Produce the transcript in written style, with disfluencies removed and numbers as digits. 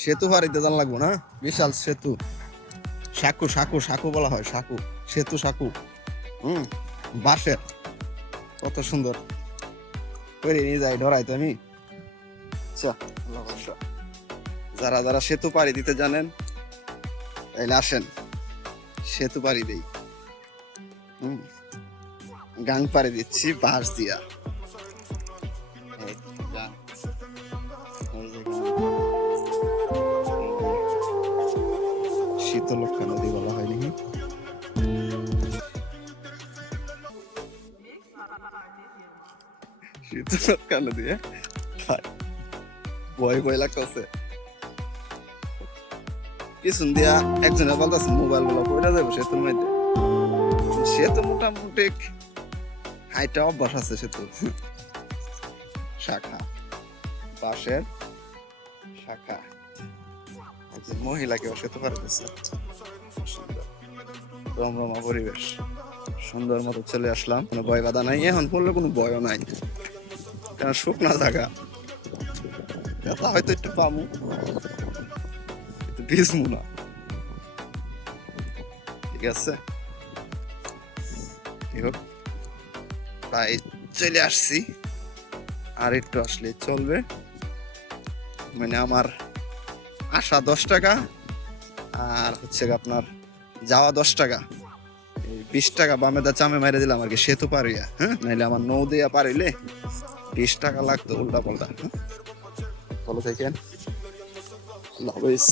সেতু পারিতে জান লাগবো না, বিশাল সেতু। সাঁকু সাঁকু সাঁকু বলা হয়, সাঁকু, সেতু সাঁকু। হুম, বাঁশের, কত সুন্দর করে নিয়ে যাই ডরাইতে আমি। আচ্ছা, আল্লাহ ভরসা। যারা যারা সেতু পাড়ি দিতে জানেন তাইলে আসেন, সেতু পাড়ি দেই। হুম, গাং পাড়ি দিচ্ছি বাঁশ দিয়া। এই গাং, এই যে গাং। শীতলক্ষ্যা নদী বলা হয় নাকি? শীতলক্ষ্যা নদী, ভয় ভয় লাগতেছে। পিছন দিয়া একজনে বলতেছে মোবাইল গুলো পড়ে যাবো সেতুর মধ্যে। সে তো মোটামুটি হাইটা অভ্যাস আছে সেতু। শাখা, বাঁশের শাখা। একজন মহিলাকে সেতু পার দিচ্ছে। সুন্দর রমরমা পরিবেশ, সুন্দর মতো চলে আসলাম। কোনো ভয় বাধা নাই, এখন পড়লে কোনো ভয়ও নাই, কারণ শুকনা জায়গা। ব্যথা হয়তো একটু পামু, একটু ভিজমু না। ঠিক আছে, হোক, তাই চলে আসছি। আর একটু আসলে চলবে। মানে আমার আসা 10 টাকা, আর হচ্ছে আপনার যাওয়া 10 টাকা। এই 20 টাকা বামে দা চামে মেরে দিলাম আর কি সেতু পারিয়া। হ্যাঁ, নাইলে আমার নৌ দিয়া পারিলে 20 টাকা লাগতো উল্টা পাল্টা। ভালো থাকেন, আল্লাহ হাফেজ।